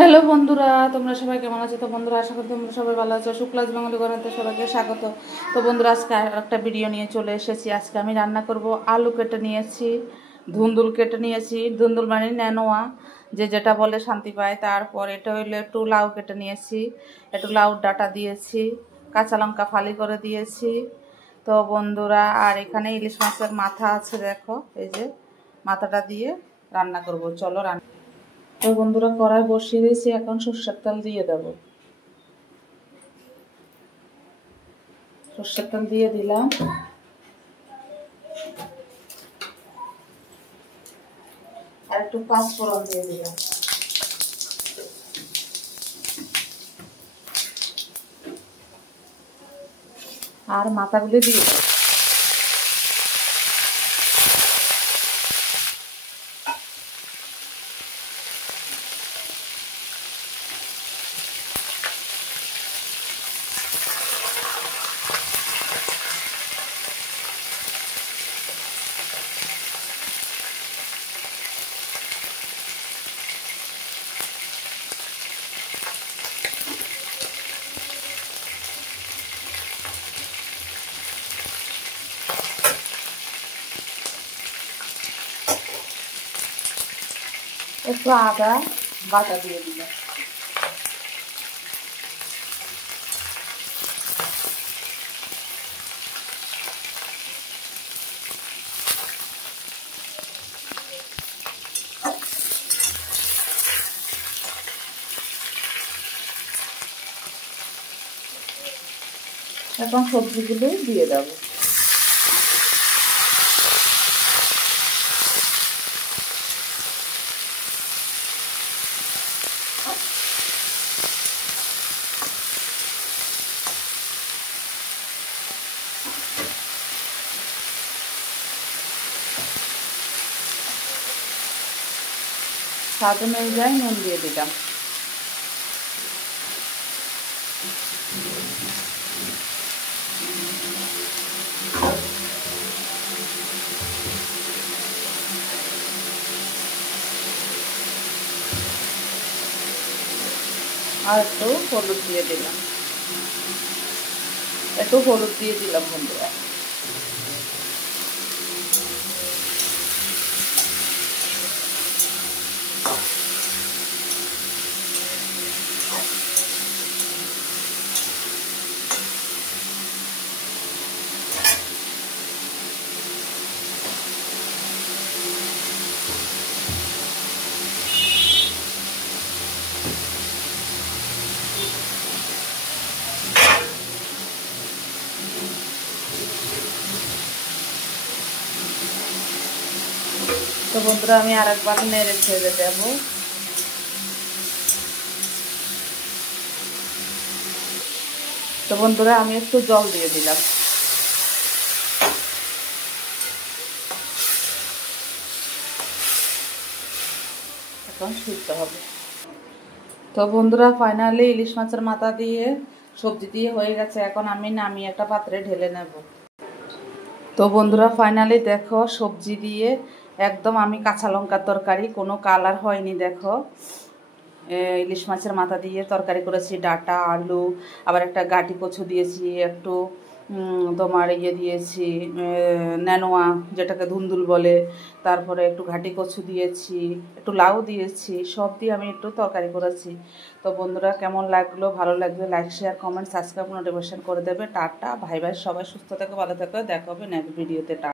Hello বন্ধুরা, তোমরা সবাই কেমন আছো? তো বন্ধুরা, আশা করি তোমরা সবাই ভালো আছো। শুক্লাজ বাঙালি ঘরেতে সবাইকে স্বাগত। তো বন্ধুরা, আজকে একটা ভিডিও নিয়ে চলে এসেছি। আজকে আমি রান্না করব। আলু কেটে নিয়েছি, ধুন্দুল কেটে নিয়েছি, ধুন্দুল মানে নেনোয়া, যে যেটা বলে শান্তি পায়। তারপর এটা হইলো একটু লাউ কেটে নিয়েছি, একটু লাউর ডাঁটা দিয়েছি, কাঁচা লঙ্কা ফালি করে দিয়েছি। তো বন্ধুরা, আর এখানে ইলিশ মাছের মাথা আছে, দেখো এই যে মাথাটা দিয়ে রান্না করব। চলো রান্না। তো বন্ধুরা, কড়াই বসিয়ে দিয়েছি, এখন সর্ষের তেল দিয়ে দেব। সর্ষের তেল দিয়ে দিলাম, আর একটু পাঁচ ফোড়ন দিয়ে দিলাম, আর মাথাগুলো দিয়ে দেব। একটু আদা বাটা দিয়ে দিলাম। এখন সবজিগুলো দিয়ে দেব। স্বাদ অনুযায়ী নুন দিয়ে দিলাম। আর একটু হলুদ দিয়ে দিলাম, বন্ধুরা। তো বন্ধুরা, আমি আর একবার নেড়ে ছেড়ে দেবো। তো বন্ধুরা, আমি একটু জল দিয়ে দিলাম। এখন সিদ্ধ হবে। তো বন্ধুরা, ফাইনালি ইলিশ মাছের মাথা দিয়ে সবজি দিয়ে হয়ে গেছে। এখন আমি নামিয়ে একটা পাত্রে ঢেলে নেব। তো বন্ধুরা, ফাইনালি দেখো, সবজি দিয়ে একদম আমি কাঁচা লঙ্কার তরকারি, কোনো কালার হয়নি। দেখো, ইলিশ মাছের মাথা দিয়ে তরকারি করেছি, ডাঁটা, আলু, আবার একটা গাটি কচু দিয়েছি, একটু তোমার ইয়ে দিয়েছি, নেনোয়া যেটাকে ধুন্দুল বলে, তারপরে একটু ঘাটি কচু দিয়েছি, একটু লাউ দিয়েছি, সব দিয়ে আমি একটু তরকারি করেছি। তো বন্ধুরা, কেমন লাগলো? ভালো লাগলে like, share, comment, subscribe, notification করে দেবে। টাটা, ভাই ভাই, সবাই সুস্থ থেকো, ভালো থেকো। দেখা হবে নেক্সট ভিডিওতে।